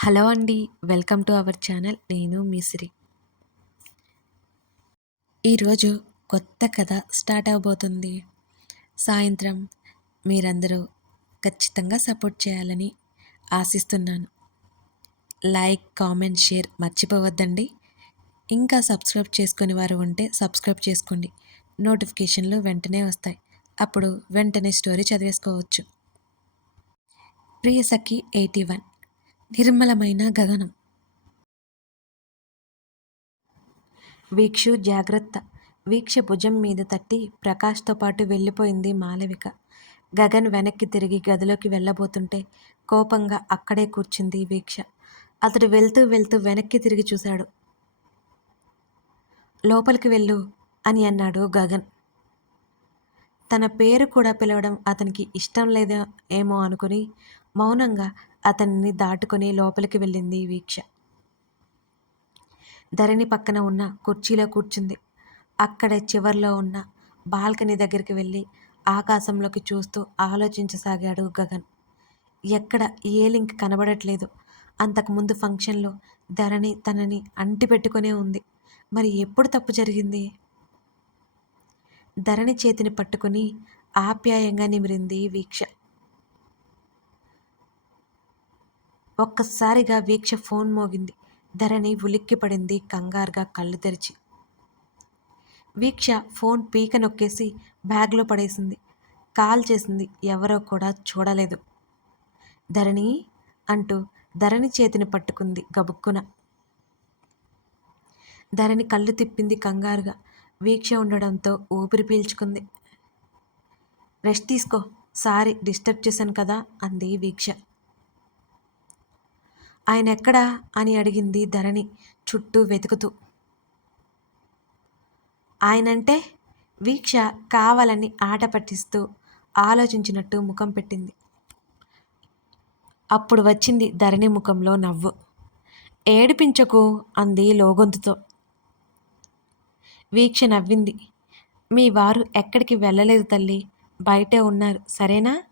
Hello అండి welcome to our channel. నేను మిసిరి ఈరోజు కొత్త కథ స్టార్ట్ అవబోతుంది. సాయంత్రం మీరందరూ ఖచ్చితంగా సపోర్ట్ చేయాలని ఆశిస్తున్నాను. లైక్ కామెంట్ షేర్ మర్చిపోవద్దండి. ఇంకా సబ్స్క్రైబ్ చేసుకుని వారు ఉంటే సబ్స్క్రైబ్ చేసుకోండి. నోటిఫికేషన్లు వెంటనే వస్తాయి. అప్పుడు వెంటనే స్టోరీ చదివేసుకోవచ్చు. Priyasakhi eighty one. నిర్మలమైన గగనం. వీక్షు జాగ్రత్త. వీక్ష భుజం మీద తట్టి ప్రకాష్తో పాటు వెళ్ళిపోయింది మాలవిక. గగన్ వెనక్కి తిరిగి గదిలోకి వెళ్ళబోతుంటే కోపంగా అక్కడే కూర్చుంది వీక్ష. అతడు వెళ్తూ వెళ్తూ వెనక్కి తిరిగి చూశాడు. లోపలికి వెళ్ళు అని అన్నాడు గగన్. తన పేరు కూడా పిలవడం అతనికి ఇష్టం లేదా ఏమో అనుకుని మౌనంగా అతన్ని దాటుకొని లోపలికి వెళ్ళింది వీక్ష. ధరణి పక్కన ఉన్న కుర్చీలో కూర్చుంది. అక్కడ చివర్లో ఉన్న బాల్కనీ దగ్గరికి వెళ్ళి ఆకాశంలోకి చూస్తూ ఆలోచించసాగాడు గగన్. ఎక్కడ ఏ లింక్ కనబడట్లేదు. అంతకుముందు ఫంక్షన్లో ధరణి తనని అంటి పెట్టుకునే ఉంది. మరి ఎప్పుడు తప్పు జరిగింది? ధరణి చేతిని పట్టుకుని ఆప్యాయంగా నిమిరింది వీక్ష. ఒక్కసారిగా వీక్ష ఫోన్ మోగింది. ధరణి ఉలిక్కిపడింది కంగారుగా కళ్ళు తెరిచి. వీక్ష ఫోన్ పీక నొక్కేసి బ్యాగ్లో పడేసింది. కాల్ చేసింది ఎవరో కూడా చూడలేదు. ధరణి అంటూ ధరణి చేతిని పట్టుకుంది గబుక్కున. ధరణి కళ్ళు తిప్పింది కంగారుగా. వీక్ష ఉండడంతో ఊపిరి పీల్చుకుంది. రెస్ట్ తీసుకో సారీ డిస్టర్బ్ చేశాను కదా అంది వీక్ష. ఆయన ఎక్కడా అని అడిగింది ధరణి చుట్టూ వెతుకుతూ. ఆయనంటే వీక్ష కావాలని ఆట పట్టిస్తూ ఆలోచించినట్టు ముఖం పెట్టింది. అప్పుడు వచ్చింది ధరణి ముఖంలో నవ్వు. ఏడిపించకు అంది లోగొంతుతో. వీక్ష నవ్వింది. మీ వారు ఎక్కడికి వెళ్ళలేదు తల్లి బయటే ఉన్నారు సరేనా?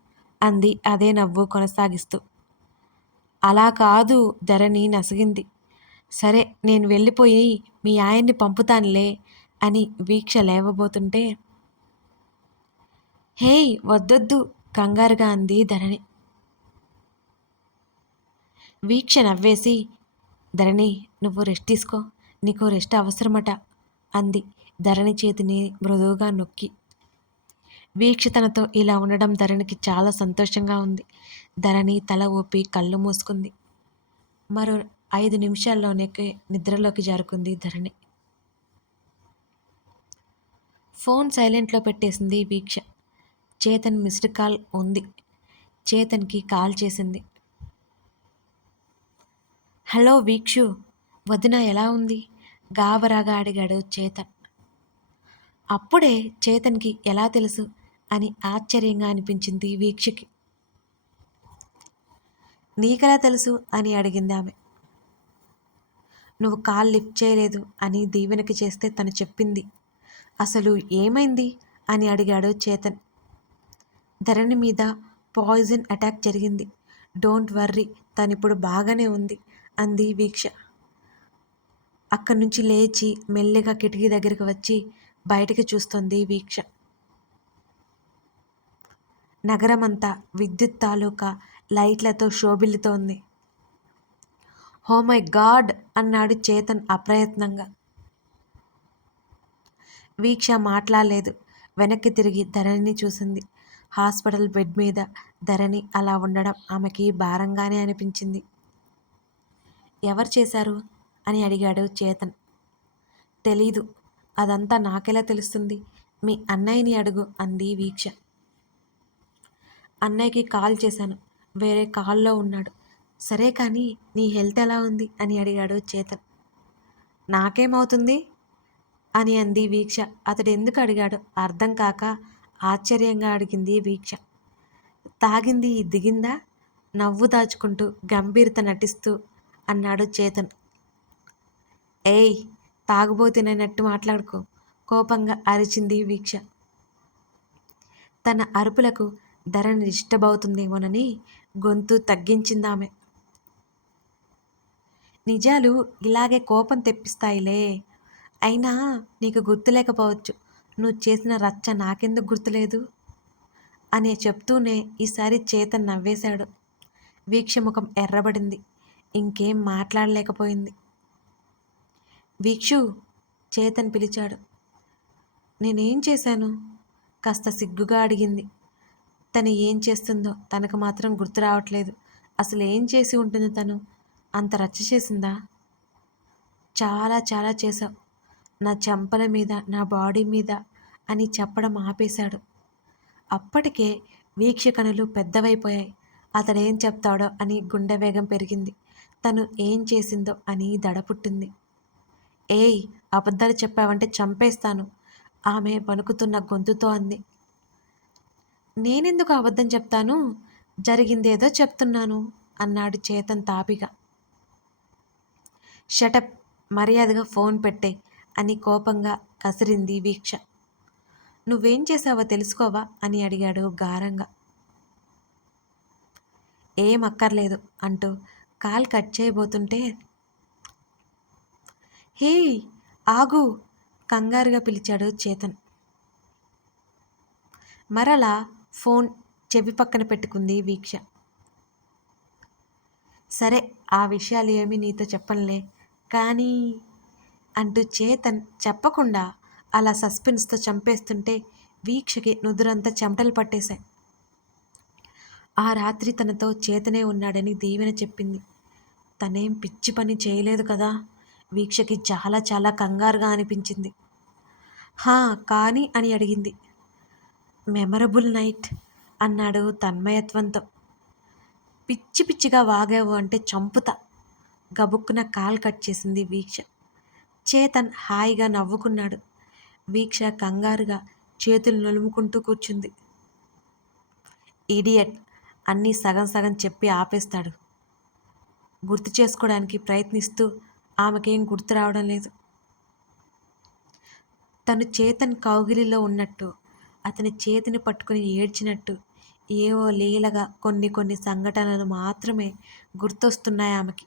అంది అదే నవ్వు కొనసాగిస్తూ. అలా కాదు ధరణి నసిగింది. సరే నేను వెళ్ళిపోయి మీ ఆయన్ని పంపుతానులే అని వీక్ష లేవబోతుంటే హేయ్ వద్దొద్దు కంగారుగా అంది ధరణి. వీక్ష నవ్వేసి ధరణి నువ్వు రెస్ట్ తీసుకో నీకు రెస్ట్ అవసరమట అంది ధరణి చేతిని మృదువుగా నొక్కి. వీక్ష తనతో ఇలా ఉండడం ధరణికి చాలా సంతోషంగా ఉంది. ధరణి తల ఊపి కళ్ళు మూసుకుంది. మరో ఐదు నిమిషాల్లోనే నిద్రలోకి జారుకుంది ధరణి. ఫోన్ సైలెంట్లో పెట్టేసింది వీక్ష. చేతన్ మిస్డ్ కాల్ ఉంది. చేతన్కి కాల్ చేసింది. హలో వీక్షు వదిన ఎలా ఉంది? గాబరాగా అడిగాడు చేతన్. అప్పుడే చేతన్కి ఎలా తెలుసు? అని ఆశ్చర్యంగా అనిపించింది వీక్షకి. నీకెలా తెలుసు? అని అడిగింది ఆమె. నువ్వు కాల్ లిఫ్ట్ చేయలేదు అని దీవెనకి చేస్తే తను చెప్పింది. అసలు ఏమైంది? అని అడిగాడు చేతన్. ధరణి మీద పాయిజన్ అటాక్ జరిగింది. డోంట్ వర్రీ తనిప్పుడు బాగానే ఉంది అంది వీక్ష. అక్కడి నుంచి లేచి మెల్లిగా కిటికీ దగ్గరికి వచ్చి బయటికి చూస్తుంది వీక్ష. నగరమంతా విద్యుత్ తాలూకా లైట్లతో శోభిల్లుతోంది. హో మై గాడ్ అన్నాడు చేతన్ అప్రయత్నంగా. వీక్ష మాట్లాడలేదు. వెనక్కి తిరిగి ధరణిని చూసింది. హాస్పిటల్ బెడ్ మీద ధరణి అలా ఉండడం ఆమెకి భారంగానే అనిపించింది. ఎవరు చేశారు? అని అడిగాడు చేతన్. తెలీదు. అదంతా నాకెలా తెలుస్తుంది? మీ అన్నయ్యని అడుగు అంది వీక్ష. అన్నయ్యకి కాల్ చేశాను. వేరే కాల్లో ఉన్నాడు. సరే కానీ నీ హెల్త్ ఎలా ఉంది? అని అడిగాడు చేతన్. నాకేమవుతుంది? అని అంది వీక్ష. అతడు ఎందుకు అడిగాడు? అర్థం కాక ఆశ్చర్యంగా అడిగింది వీక్ష. తాగింది దిగిందా? నవ్వు దాచుకుంటూ గంభీరత నటిస్తూ అన్నాడు చేతన్. ఏయ్ తాగుబోతున్నట్టు మాట్లాడుకో. కోపంగా అరిచింది వీక్ష. తన అరుపులకు ధర డిస్టర్బ్ అవుతుందేమోనని గొంతు తగ్గించిందామె. నిజాలు ఇలాగే కోపం తెప్పిస్తాయిలే. అయినా నీకు గుర్తులేకపోవచ్చు. నువ్వు చేసిన రచ్చ నాకెందుకు గుర్తులేదు? అని చెప్తూనే ఈసారి చేతన్ నవ్వేశాడు. వీక్ష ముఖం ఎర్రబడింది. ఇంకేం మాట్లాడలేకపోయింది. వీక్షు చేతన్ పిలిచాడు. నేనేం చేశాను? కాస్త సిగ్గుగా అడిగింది. తను ఏం చేస్తుందో తనకు మాత్రం గుర్తు రావట్లేదు. అసలు ఏం చేసి ఉంటుంది తను? అంత రచ్చ చేసిందా? చాలా చాలా చేశావు. నా చెంపల మీద నా బాడీ మీద అని చెప్పడం ఆపేశాడు. అప్పటికే వీక్షకనులు పెద్దవైపోయాయి. అతడేం చెప్తాడో అని గుండె వేగం పెరిగింది. తను ఏం చేసిందో అని దడ పుట్టింది ఏయ్ అబద్ధాలు చెప్పావంటే చంపేస్తాను. ఆమె వణుకుతున్న గొంతుతో అంది. నేనెందుకు అబద్ధం చెప్తాను? జరిగిందేదో చెప్తున్నాను అన్నాడు చేతన్ తాపిగా. షటప్ మర్యాదగా ఫోన్ పెట్టే అని కోపంగా కసిరింది వీక్ష. నువ్వేం చేసావో తెలుసుకోవా? అని అడిగాడు గారంగా. ఏం అక్కర్లేదు అంటూ కాల్ కట్ చేయబోతుంటే హే ఆగు కంగారుగా పిలిచాడు చేతన్. మరలా ఫోన్ చెవి పక్కన పెట్టుకుంది వీక్ష. సరే ఆ విషయాలు ఏమీ నీతో చెప్పనులే. కానీ అంటూ చేతన్ చెప్పకుండా అలా సస్పెన్స్తో చంపేస్తుంటే వీక్షకి నుదురంతా చెమటలు పట్టేశాయి. ఆ రాత్రి తనతో చేతనే ఉన్నాడని దీవెన చెప్పింది. తనేం పిచ్చి పని చేయలేదు కదా? వీక్షకి చాలా చాలా కంగారుగా అనిపించింది. హా కానీ అని అడిగింది. మెమరబుల్ నైట్ అన్నాడు తన్మయత్వంతో. పిచ్చి పిచ్చిగా వాగావు అంటే చంపుతా. గబుక్కున కాల్ కట్ చేసింది వీక్ష. చేతన్ హాయిగా నవ్వుకున్నాడు. వీక్ష కంగారుగా చేతులు నలుముకుంటూ కూర్చుంది. ఇడియట్ అన్నీ సగం సగం చెప్పి ఆపేస్తాడు. గుర్తు చేసుకోవడానికి ప్రయత్నిస్తూ ఆమెకేం గుర్తు రావడం లేదు. తను చేతన్ కౌగిలిలో ఉన్నట్టు అతని చేతిని పట్టుకుని ఏడ్చినట్టు ఏవో లీలగా కొన్ని కొన్ని సంఘటనలు మాత్రమే గుర్తొస్తున్నాయి ఆమెకి.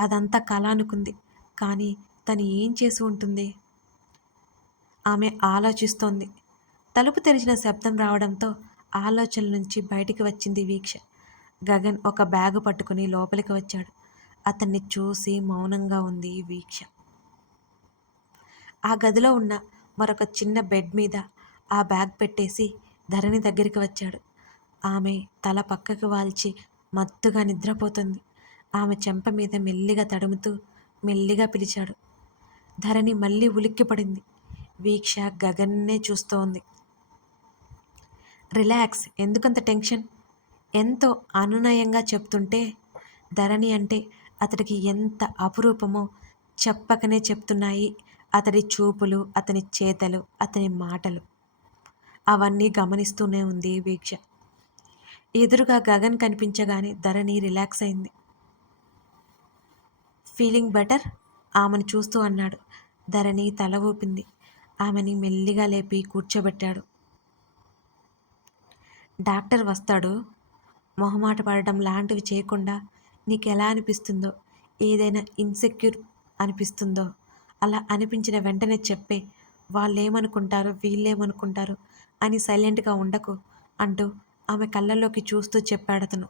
అదంతా కళ అనుకుంది. కానీ తను ఏం చేసి ఉంటుంది? ఆమె ఆలోచిస్తోంది. తలుపు తెరిచిన శబ్దం రావడంతో ఆలోచనల నుంచి బయటికి వచ్చింది వీక్ష. గగన్ ఒక బ్యాగు పట్టుకుని లోపలికి వచ్చాడు. అతన్ని చూసి మౌనంగా ఉంది వీక్ష. ఆ గదిలో ఉన్న మరొక చిన్న బెడ్ మీద ఆ బ్యాగ్ పెట్టేసి ధరణి దగ్గరికి వచ్చాడు. ఆమె తల పక్కకు వాల్చి మత్తుగా నిద్రపోతుంది. ఆమె చెంప మీద మెల్లిగా తడుముతూ మెల్లిగా పిలిచాడు. ధరణి మళ్ళీ ఉలిక్కిపడింది వీక్ష గగన్నే చూస్తోంది. రిలాక్స్ ఎందుకంత టెన్షన్? ఎంతో అనునయంగా చెప్తుంటే ధరణి అంటే అతడికి ఎంత అపురూపమో చెప్పకనే చెప్తున్నాయి అతడి చూపులు అతని చేతలు అతని మాటలు. అవన్నీ గమనిస్తూనే ఉంది వీక్ష. ఎదురుగా గగన్ కనిపించగానే ధరణి రిలాక్స్ అయింది. Feeling better? ఆమెను చూస్తూ అన్నాడు. ధరణి తల ఊపింది. ఆమెని మెల్లిగా లేపి కూర్చోబెట్టాడు. డాక్టర్ వస్తాడు. మొహమాట పడడం లాంటివి చేయకుండా నీకు ఎలా అనిపిస్తుందో ఏదైనా ఇన్సెక్యూర్ అనిపిస్తుందో అలా అనిపించిన వెంటనే చెప్పే వాళ్ళు ఏమనుకుంటారు వీళ్ళేమనుకుంటారు అని సైలెంట్గా ఉండకు అంటూ ఆమె కళ్ళల్లోకి చూస్తూ చెప్పాడతను.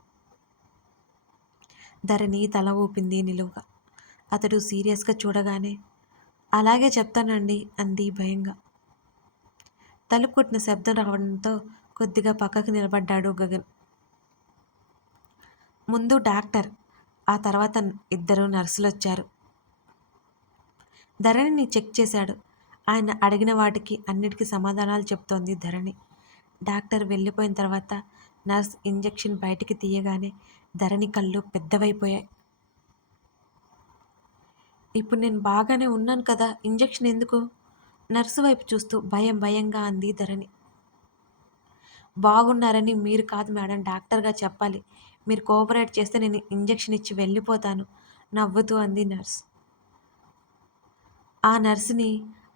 ధరణి తల ఊపింది నిలువుగా. అతడు సీరియస్గా చూడగానే అలాగే చెప్తానండి అంది భయంగా. తలుపు కొట్టిన శబ్దం రావడంతో కొద్దిగా పక్కకు నిలబడ్డాడు గగన్. ముందు డాక్టర్ ఆ తర్వాత ఇద్దరు నర్సులు వచ్చారు ధరణిని చెక్ చేశాడు. ఆయన అడిగిన వాటికి అన్నిటికీ సమాధానాలు చెప్తోంది ధరణి. డాక్టర్ వెళ్ళిపోయిన తర్వాత నర్స్ ఇంజెక్షన్ బయటికి తీయగానే ధరణి కళ్ళు పెద్దవైపోయాయి. ఇప్పుడు నేను బాగానే ఉన్నాను కదా ఇంజెక్షన్ ఎందుకు? నర్సు వైపు చూస్తూ భయం భయంగా అంది ధరణి. బాగున్నారని మీరు కాదు మేడం డాక్టర్గా చెప్పాలి. మీరు కోఆపరేట్ చేస్తే నేను ఇంజెక్షన్ ఇచ్చి వెళ్ళిపోతాను నవ్వుతూ అంది నర్స్. ఆ నర్సుని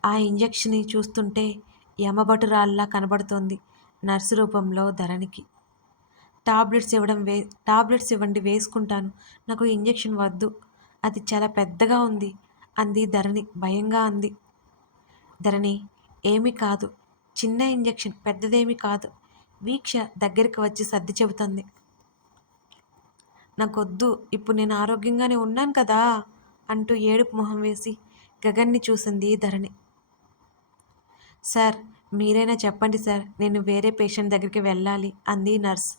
ఆ ఇంజెక్షన్ని చూస్తుంటే యమభటురాల్లా కనబడుతోంది నర్సు రూపంలో ధరణికి. టాబ్లెట్స్ ఇవ్వడం వే టాబ్లెట్స్ ఇవ్వండి వేసుకుంటాను. నాకు ఇంజెక్షన్ వద్దు. అది చాలా పెద్దగా ఉంది అంది ధరణి భయంగా అంది. ధరణి ఏమీ కాదు. చిన్న ఇంజెక్షన్ పెద్దదేమీ కాదు. వీక్ష దగ్గరికి వచ్చి సర్ది చెబుతుంది. నాకొద్దు ఇప్పుడు నేను ఆరోగ్యంగానే ఉన్నాను కదా అంటూ ఏడుపు మొహం వేసి గగన్ని చూసింది ధరణి. సార్ మీరైనా చెప్పండి సార్ నేను వేరే పేషెంట్ దగ్గరికి వెళ్ళాలి అంది నర్స్.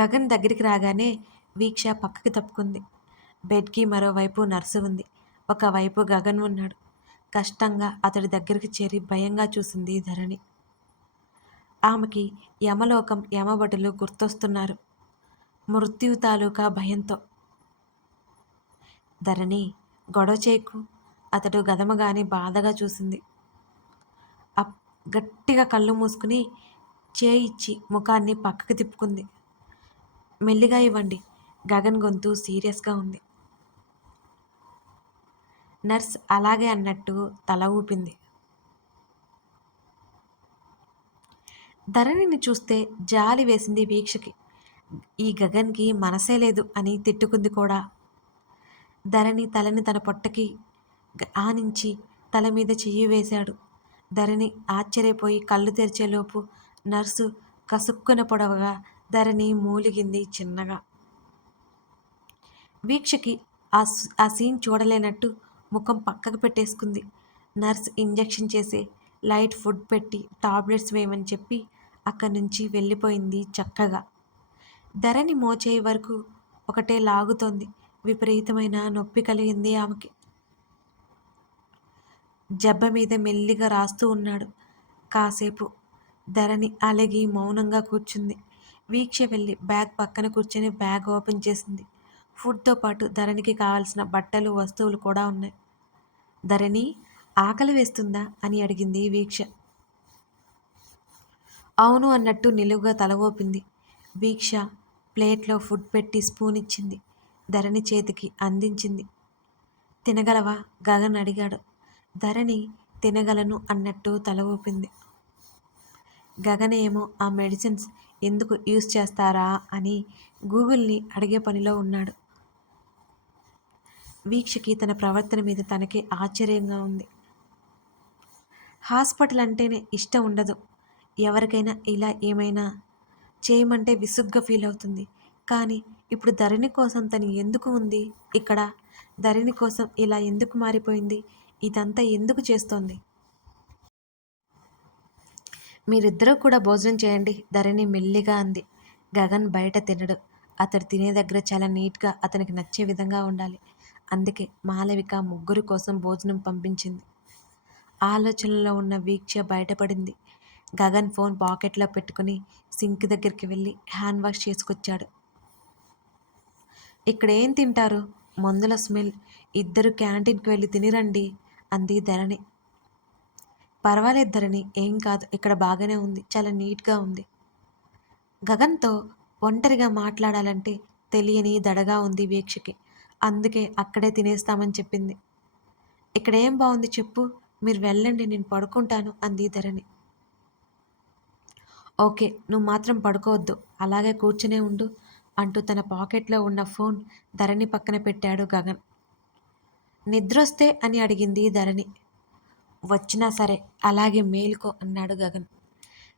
గగన్ దగ్గరికి రాగానే వీక్ష పక్కకి తప్పుకుంది. బెడ్కి మరోవైపు నర్సు ఉంది. ఒకవైపు గగన్ ఉన్నాడు. కష్టంగా అతడి దగ్గరికి చేరి భయంగా చూసింది ధరణి. ఆమెకి యమలోకం యమబడులు గుర్తొస్తున్నారు. మృత్యు తాలూకా భయంతో. ధరణి గొడవ చేయకు. అతడు గదమగాని బాధగా చూసింది. అప్ గట్టిగా కళ్ళు మూసుకుని చేయిచ్చి ముఖాన్ని పక్కకి తిప్పుకుంది. మెల్లిగా ఇవ్వండి. గగన్ గొంతు సీరియస్గా ఉంది. నర్స్ అలాగే అన్నట్టు తల ఊపింది. ధరణిని చూస్తే జాలి వేసింది వీక్షకి. ఈ గగన్కి మనసే లేదు అని తిట్టుకుంది కూడా. ధరణి తలని తన పొట్టకి ఆనించి తల మీద చెయ్యి వేశాడు. ధరణి ఆశ్చర్యపోయి కళ్ళు తెరిచేలోపు నర్సు కసుక్కున పొడవగా ధరణి మూలిగింది చిన్నగా. వీక్షకి ఆ ఆ సీన్ చూడలేనట్టు ముఖం పక్కకు పెట్టేసుకుంది. నర్స్ ఇంజెక్షన్ చేసి లైట్ ఫుడ్ పెట్టి టాబ్లెట్స్ వేయమని చెప్పి అక్కడి నుంచి వెళ్ళిపోయింది చక్కగా. ధరణి మోచేయి వరకు ఒకటే లాగుతోంది. విపరీతమైన నొప్పి కలిగింది ఆమెకి. జబ్బ మీద మెల్లిగా రాస్తూ ఉన్నాడు. కాసేపు ధరణి అలగి మౌనంగా కూర్చుంది. వీక్ష వెళ్ళి బ్యాగ్ పక్కన కూర్చొని బ్యాగ్ ఓపెన్ చేసింది. ఫుడ్తో పాటు ధరణికి కావాల్సిన బట్టలు వస్తువులు కూడా ఉన్నాయి. ధరణి ఆకలి వేస్తుందా? అని అడిగింది వీక్ష. అవును అన్నట్టు నిలువుగా తల ఊపింది. వీక్ష ప్లేట్లో ఫుడ్ పెట్టి స్పూన్ ఇచ్చింది. ధరణి చేతికి అందించింది. తినగలవా? గగన్ అడిగాడు. ధరణి తినగలను అన్నట్టు తల ఊపింది. గగన్ ఏమో ఆ మెడిసిన్స్ ఎందుకు యూజ్ చేస్తారా అని గూగుల్ని అడిగే పనిలో ఉన్నాడు. వీక్షకి తన ప్రవర్తన మీద తనకే ఆశ్చర్యంగా ఉంది. హాస్పిటల్ అంటేనే ఇష్టం ఉండదు. ఎవరికైనా ఇలా ఏమైనా చేయమంటే విసుగ్గా ఫీల్ అవుతుంది. కానీ ఇప్పుడు ధరణి కోసం తను ఎందుకు ఉంది? ఇక్కడ ధరణి కోసం ఇలా ఎందుకు మారిపోయింది? ఇదంతా ఎందుకు చేస్తోంది? మీరిద్దరూ కూడా భోజనం చేయండి ధరణి మెల్లిగా అంది. గగన్ బయట తినడు. అతడు తినే దగ్గర చాలా నీట్గా అతనికి నచ్చే విధంగా ఉండాలి. అందుకే మాలవిక ముగ్గురు కోసం భోజనం పంపించింది. ఆలోచనలో ఉన్న వీక్ష బయటపడింది. గగన్ ఫోన్ పాకెట్లో పెట్టుకుని సింక్ దగ్గరికి వెళ్ళి హ్యాండ్ వాష్ చేసుకొచ్చాడు. ఇక్కడ ఏం తింటారు? మందుల స్మెల్. ఇద్దరు క్యాంటీన్కి వెళ్ళి తినిరండి. అంది ధరణి. పర్వాలేదు ధరణి ఏం కాదు ఇక్కడ బాగానే ఉంది చాలా నీట్గా ఉంది. గగన్తో ఒంటరిగా మాట్లాడాలంటే తెలియని దడగా ఉంది వీక్షకి. అందుకే అక్కడే తినేస్తామని చెప్పింది. ఇక్కడ ఏం బాగుంది చెప్పు మీరు వెళ్ళండి నేను పడుకుంటాను అంది ధరణి. ఓకే నువ్వు మాత్రం పడుకోవద్దు అలాగే కూర్చునే ఉండు అంటూ తన పాకెట్లో ఉన్న ఫోన్ ధరణి పక్కన పెట్టాడు గగన్. నిద్రొస్తే అని అడిగింది ధరణి. వచ్చినా సరే అలాగే మేలుకో అన్నాడు గగన్.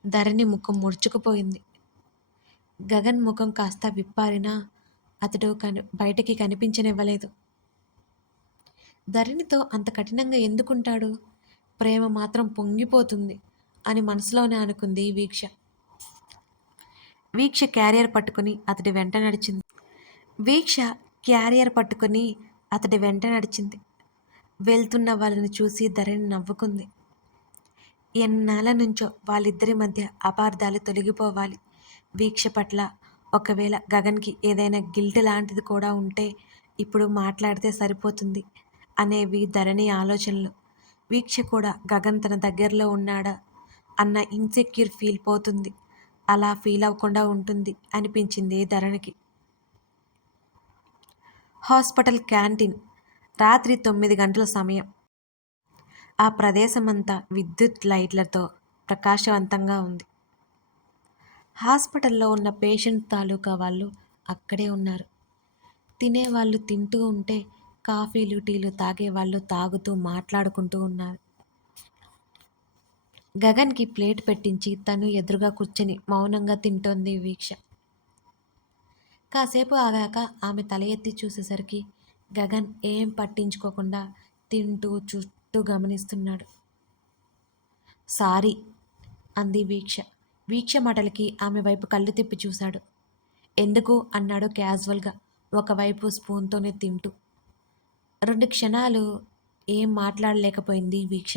ధరణి ముఖం ముడుచుకుపోయింది. గగన్ ముఖం కాస్త విప్పారినా అతడు కని బయటికి కనిపించనివ్వలేదు. ధరణితో అంత కఠినంగా ఎందుకుంటాడు? ప్రేమ మాత్రం పొంగిపోతుంది అని మనసులోనే అనుకుంది వీక్ష. వీక్ష క్యారియర్ పట్టుకుని అతడి వెంట నడిచింది. వీక్ష క్యారియర్ పట్టుకుని అతడి వెంట నడిచింది. వెళ్తున్న వాళ్ళని చూసి ధరణి నవ్వుకుంది. ఎన్నాళ్ళ నుంచో వాళ్ళిద్దరి మధ్య అపార్థాలు తొలగిపోవాలి. వీక్ష పట్ల ఒకవేళ గగన్కి ఏదైనా గిల్ట్ లాంటిది కూడా ఉంటే ఇప్పుడు మాట్లాడితే సరిపోతుంది అనేవి ధరణి ఆలోచనలు. వీక్ష కూడా గగన్ తన దగ్గరలో ఉన్నాడా అన్న ఇన్సెక్యూర్ ఫీల్ పోతుంది. అలా ఫీల్ అవ్వకుండా ఉంటుంది అనిపించింది ధరణికి. హాస్పిటల్ క్యాంటీన్ రాత్రి తొమ్మిది గంటల సమయం. ఆ ప్రదేశమంతా విద్యుత్ లైట్లతో ప్రకాశవంతంగా ఉంది. హాస్పిటల్లో ఉన్న పేషెంట్ తాలూకా వాళ్ళు అక్కడే ఉన్నారు. తినేవాళ్ళు తింటూ ఉంటే కాఫీలు టీలు తాగేవాళ్ళు తాగుతూ మాట్లాడుకుంటూ ఉన్నారు. గగన్కి ప్లేట్ పెట్టించి తను ఎదురుగా కూర్చొని మౌనంగా తింటోంది వీక్ష. కాసేపు ఆగాక ఆమె తల ఎత్తి చూసేసరికి గగన్ ఏం పట్టించుకోకుండా తింటూ చుట్టూ గమనిస్తున్నాడు. సారీ అంది వీక్ష. వీక్ష మాటలకి ఆమె వైపు కళ్ళు తిప్పి చూశాడు. ఎందుకు? అన్నాడు క్యాజువల్గా ఒకవైపు స్పూన్తోనే తింటూ. రెండు క్షణాలు ఏం మాట్లాడలేకపోయింది వీక్ష.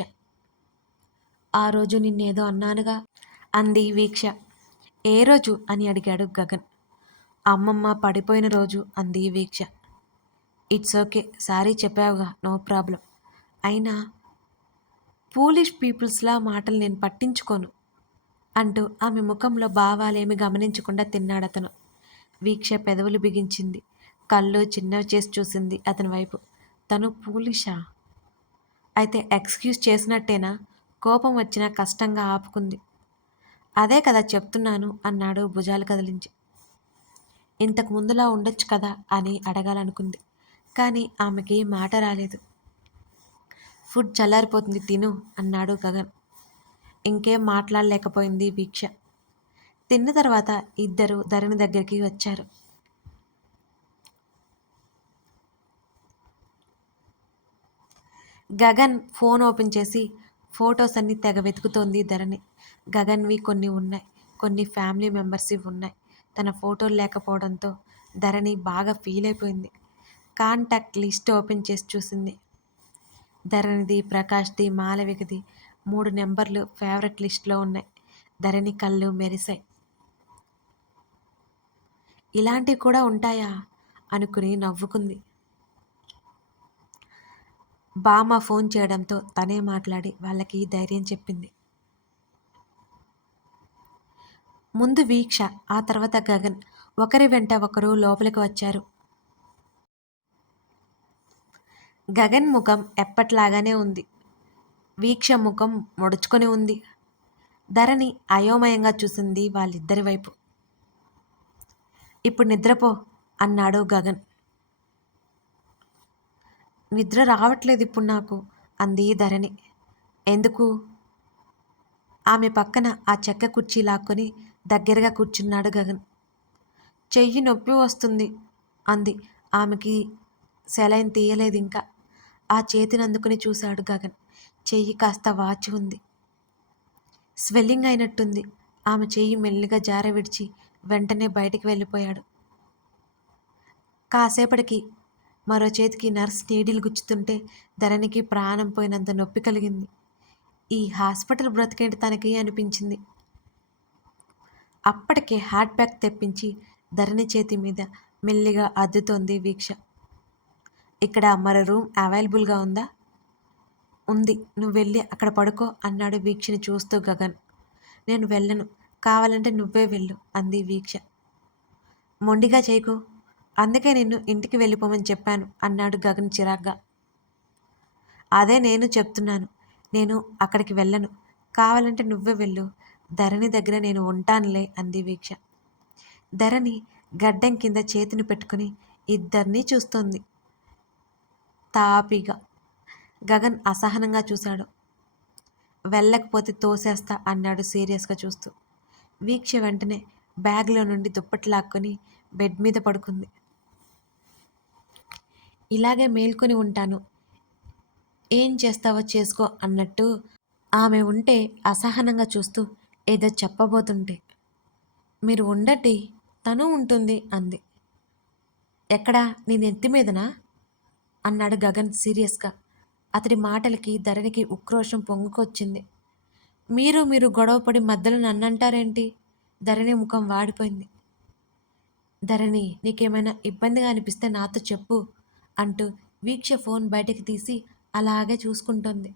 ఆ రోజు నిన్నేదో అన్నానుగా అంది వీక్ష. ఏ రోజు? అని అడిగాడు గగన్. అమ్మమ్మ పడిపోయిన రోజు అంది వీక్ష. ఇట్స్ ఓకే సారీ చెప్పావుగా నో ప్రాబ్లం. అయినా పూలిష్ పీపుల్స్లా మాటలు నేను పట్టించుకోను అంటూ ఆమె ముఖంలో భావాలేమి గమనించకుండా తిన్నాడతను. వీక్ష పెదవులు బిగించింది. కళ్ళు చిన్నవి చేసి చూసింది అతని వైపు. తను పూలిషా అయితే ఎక్స్క్యూజ్ చేసినట్టేనా? కోపం వచ్చినా కష్టంగా ఆపుకుంది. అదే కదా చెప్తున్నాను అన్నాడు భుజాలు కదిలించి. ఇంతకు ముందులా ఉండొచ్చు కదా అని అడగాలనుకుంది. కానీ ఆమెకి మాట రాలేదు. ఫుడ్ చల్లారిపోతుంది తిను అన్నాడు గగన్. ఇంకేం మాట్లాడలేకపోయింది వీక్ష. తిన్న తర్వాత ఇద్దరు ధరణి దగ్గరికి వచ్చారు. గగన్ ఫోన్ ఓపెన్ చేసి ఫొటోస్ అన్ని తెగ వెతుకుతోంది ధరణి. గగన్వి కొన్ని ఉన్నాయి. కొన్ని ఫ్యామిలీ మెంబర్స్వి ఉన్నాయి. తన ఫోటోలు లేకపోవడంతో ధరణి బాగా ఫీల్ అయిపోయింది. కాంటాక్ట్ లిస్ట్ ఓపెన్ చేసి చూసింది. ధరణిది ప్రకాష్ది మాలవికది మూడు నెంబర్లు ఫేవరెట్ లిస్ట్లో ఉన్నాయి. ధరణి కళ్ళు మెరిశాయి ఇలాంటివి కూడా ఉంటాయా? అనుకుని నవ్వుకుంది. బామ్మ ఫోన్ చేయడంతో తనే మాట్లాడి వాళ్ళకి ధైర్యం చెప్పింది. ముందు వీక్ష ఆ తర్వాత గగన్. ఒకరి వెంట ఒకరు లోపలికి వచ్చారు. గగన్ ముఖం ఎప్పట్లాగానే ఉంది. వీక్ష ముఖం ముడుచుకొని ఉంది. ధరణి అయోమయంగా చూసింది వాళ్ళిద్దరి వైపు. ఇప్పుడు నిద్రపో అన్నాడు గగన్. నిద్ర రావట్లేదు ఇప్పుడు నాకు అంది ధరణి. ఎందుకు? ఆమె పక్కన ఆ చెక్క కుర్చీ లాక్కొని దగ్గరగా కూర్చున్నాడు గగన్. చెయ్యి నొప్పి వస్తుంది అంది. ఆమెకి సెలైన్ తీయలేదు ఇంకా. ఆ చేతిని అందుకుని చూశాడు గగన్. చెయ్యి కాస్త వాచి ఉంది. స్వెల్లింగ్ అయినట్టుంది. ఆమె చెయ్యి మెల్లిగా జార విడిచి వెంటనే బయటికి వెళ్ళిపోయాడు. కాసేపటికి మరో చేతికి నర్స్ నీడిలు గుచ్చుతుంటే ధరణికి ప్రాణం పోయినంత నొప్పి కలిగింది. ఈ హాస్పిటల్ బ్రతికేంటి తనకి అనిపించింది. అప్పటికే హార్ట్ బ్యాగ్ తెప్పించి ధరణి చేతి మీద మెల్లిగా అద్దుతోంది వీక్ష. ఇక్కడ మరో రూమ్ అవైలబుల్గా ఉందా? ఉంది. నువ్వు వెళ్ళి అక్కడ పడుకో అన్నాడు వీక్షని చూస్తూ గగన్. నేను వెళ్ళను. కావాలంటే నువ్వే వెళ్ళు అంది వీక్ష. మొండిగా చేయకు. అందుకే నిన్ను ఇంటికి వెళ్ళిపోమని చెప్పాను అన్నాడు గగన్ చిరాగ్గా. అదే నేను చెప్తున్నాను. నేను అక్కడికి వెళ్ళను. కావాలంటే నువ్వే వెళ్ళు. ధరణి దగ్గర నేను ఉంటానులే అంది వీక్ష. ధరణి గడ్డం కింద చేతిని పెట్టుకుని ఇద్దరినీ చూస్తోంది. తాపిగా గగన్ అసహనంగా చూశాడు. వెళ్ళకపోతే తోసేస్తా అన్నాడు సీరియస్గా చూస్తూ. వీక్ష వెంటనే బ్యాగ్లో నుండి దుప్పటి లాక్కొని బెడ్ మీద పడుకుంది. ఇలాగే మేల్కొని ఉంటాను. ఏం చేస్తావో చేసుకో అన్నట్టు ఆమె ఉంటే అసహనంగా చూస్తూ ఏదో చెప్పబోతుంటే. మీరు ఉండండి తను ఉంటుంది అంది. ఎక్కడా నీ నెత్తి మీదనా? అన్నాడు గగన్ సీరియస్గా. అతడి మాటలకి ధరణికి ఉక్రోషం పొంగుకొచ్చింది. మీరు మీరు గొడవపడి మధ్యలో నన్నంటారేంటి? ధరణి ముఖం వాడిపోయింది. ధరణి నీకేమైనా ఇబ్బందిగా అనిపిస్తే నాతో చెప్పు అంటూ వీక్ష ఫోన్ బయటకు తీసి అలాగే చూసుకుంటోంది.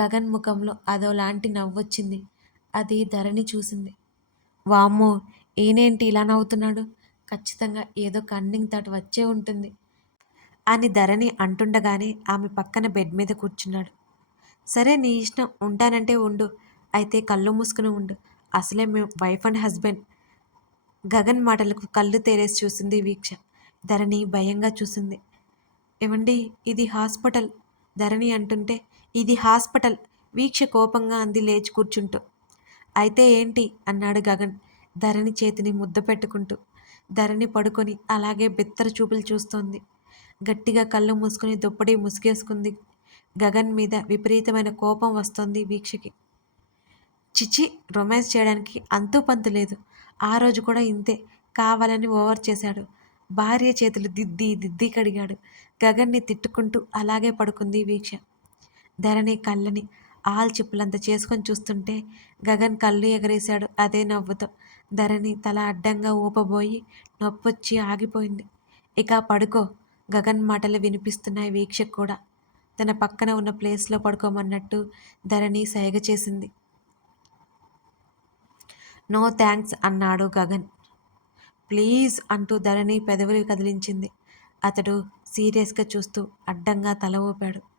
గగన్ ముఖంలో అదోలాంటి నవ్వొచ్చింది. అది ధరణి చూసింది. వామ్మో ఈయనేంటి ఇలా నవ్వుతున్నాడు? ఖచ్చితంగా ఏదో కన్నింగ్ థాట్ వచ్చే ఉంటుంది అని ధరణి అంటుండగానే ఆమె పక్కన బెడ్ మీద కూర్చున్నాడు. సరే నీ ఇష్టం ఉంటానంటే ఉండు. అయితే కళ్ళు మూసుకుని ఉండు. అసలే మేము వైఫ్ అండ్ హస్బెండ్. గగన్ మాటలకు కళ్ళు తేరేసి చూసింది వీక్ష. ధరణి భయంగా చూసింది. ఏమండి ఇది హాస్పిటల్? ధరణి అంటుంటే ఇది హాస్పిటల్. వీక్ష కోపంగా అంది లేచి కూర్చుంటూ. అయితే ఏంటి అన్నాడు గగన్ ధరణి చేతిని ముద్ద పెట్టుకుంటూ. ధరణి పడుకొని అలాగే బిత్తర చూపులు చూస్తోంది. గట్టిగా కళ్ళు మూసుకొని దుప్పటి ముసుగేసుకుంది. గగన్ మీద విపరీతమైన కోపం వస్తోంది వీక్షకి. చిచి రొమాన్స్ చేయడానికి అంతూ పంతు లేదు. ఆ రోజు కూడా ఇంతే. కావాలని ఓవర్ చేశాడు. భార్య చేతులు దిద్ది దిద్ది కడిగాడు. గగన్ని తిట్టుకుంటూ అలాగే పడుకుంది వీక్ష. ధరణి కళ్ళని ఆల్చిప్పులంత చేసుకొని చూస్తుంటే గగన్ కళ్ళు ఎగరేశాడు. అదే నవ్వుతో. ధరణి తల అడ్డంగా ఊపబోయి నొప్పొచ్చి ఆగిపోయింది. ఇక పడుకో. గగన్ మాటలు వినిపిస్తున్నాయి వీక్షకు కూడా. తన పక్కన ఉన్న ప్లేస్లో పడుకోమన్నట్టు ధరణి సైగ చేసింది. నో థ్యాంక్స్ అన్నాడు గగన్. ప్లీజ్ అంటూ ధరణి పెదవులు కదిలించింది. అతడు సీరియస్గా చూస్తూ అడ్డంగా తల ఊపాడు.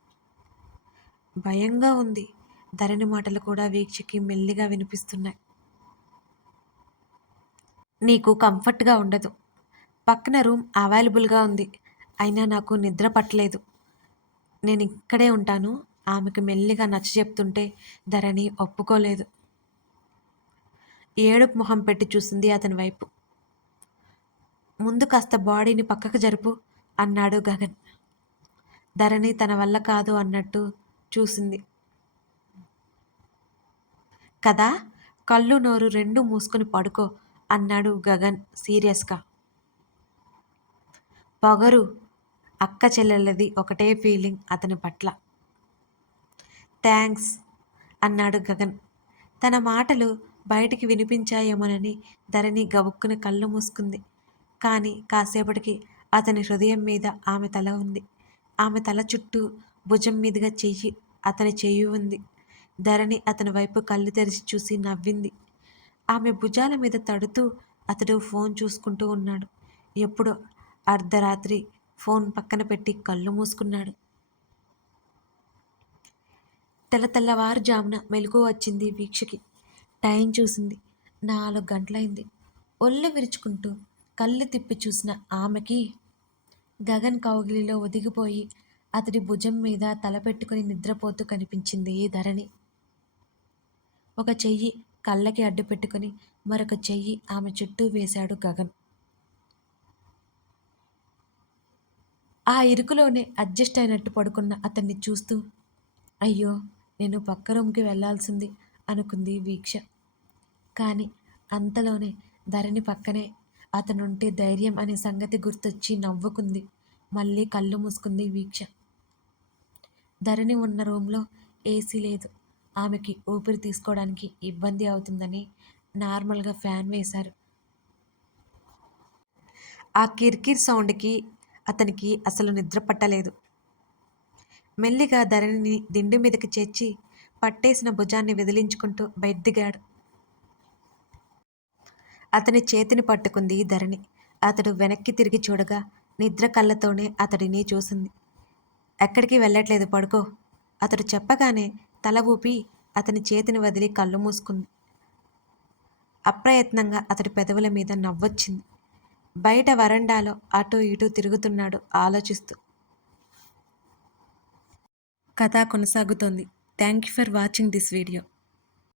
భయంగా ఉంది. ధరణి మాటలు కూడా వీక్షకి మెల్లిగా వినిపిస్తున్నాయి. నీకు కంఫర్ట్గా ఉండదు. పక్కన రూమ్ అవైలబుల్గా ఉంది. అయినా నాకు నిద్ర పట్టలేదు. నేను ఇక్కడే ఉంటాను. ఆమెకు మెల్లిగా నచ్చ చెప్తుంటే ధరణి ఒప్పుకోలేదు. ఏడుపు మొహం పెట్టి చూసింది అతని వైపు. ముందు కాస్త బాడీని పక్కకు జరుపు అన్నాడు గగన్. ధరణి తన వల్ల కాదు అన్నట్టు చూసింది. కదా కళ్ళు నోరు రెండు మూసుకుని పడుకో అన్నాడు గగన్ సీరియస్గా. పొగరు అక్క చెల్లెళ్ళది ఒకటే ఫీలింగ్ అతని పట్ల. థ్యాంక్స్ అన్నాడు గగన్. తన మాటలు బయటికి వినిపించాయేమోనని ధరణి గబుక్కున కళ్ళు మూసుకుంది. కానీ కాసేపటికి అతని హృదయం మీద ఆమె తల ఉంది. ఆమె తల చుట్టూ భుజం మీదుగా చెయ్యి అతని చెయ్యి ఉంది. ధరణి అతని వైపు కళ్ళు తెరిచి చూసి నవ్వింది. ఆమె భుజాల మీద తడుతూ అతడు ఫోన్ చూసుకుంటూ ఉన్నాడు. ఎప్పుడు అర్ధరాత్రి ఫోన్ పక్కన పెట్టి కళ్ళు మూసుకున్నాడు. తెల్ల తెల్లవారుజామున మెలకు వచ్చింది వీక్షకి. టైం చూసింది. నాలుగు గంటలైంది. ఒళ్ళు విరుచుకుంటూ కళ్ళు తిప్పి చూసిన ఆమెకి గగన్ కౌగిలిలో ఒదిగిపోయి అతడి భుజం మీద తల పెట్టుకుని నిద్రపోతూ కనిపించింది ఈ ధరణి. ఒక చెయ్యి కళ్ళకి అడ్డు పెట్టుకుని మరొక చెయ్యి ఆమె చుట్టూ వేశాడు గగన్. ఆ ఇరుకులోనే అడ్జస్ట్ అయినట్టు పడుకున్న అతన్ని చూస్తూ అయ్యో నేను పక్క రూమ్కి వెళ్ళాల్సింది అనుకుంది వీక్ష. కానీ అంతలోనే ధరణి పక్కనే అతనుంటే ధైర్యం అనే సంగతి గుర్తొచ్చి నవ్వుకుంది. మళ్ళీ కళ్ళు మూసుకుంది వీక్ష. ధరణి ఉన్న రూమ్లో ఏసీ లేదు. ఆమెకి ఊపిరి తీసుకోవడానికి ఇబ్బంది అవుతుందని నార్మల్గా ఫ్యాన్ వేశారు. ఆ కిర్కిర్ సౌండ్కి అతనికి అసలు నిద్ర పట్టలేదు. మెల్లిగా ధరణిని దిండు మీదకి చేర్చి పట్టేసిన భుజాన్ని విదిలించుకుంటూ బయట దిగాడు. అతని చేతిని పట్టుకుంది ధరణి. అతడు వెనక్కి తిరిగి చూడగా నిద్ర కళ్ళతోనే అతడిని చూసింది. ఎక్కడికి వెళ్ళట్లేదు పడుకో. అతడు చెప్పగానే తల ఊపి అతని చేతిని వదిలి కళ్ళు మూసుకుంది. అప్రయత్నంగా అతడి పెదవుల మీద నవ్వొచ్చింది. బయట వరండాలో అటు ఇటు తిరుగుతున్నాడు ఆలోచిస్తూ. కథ కొనసాగుతోంది. Thank you for watching this video.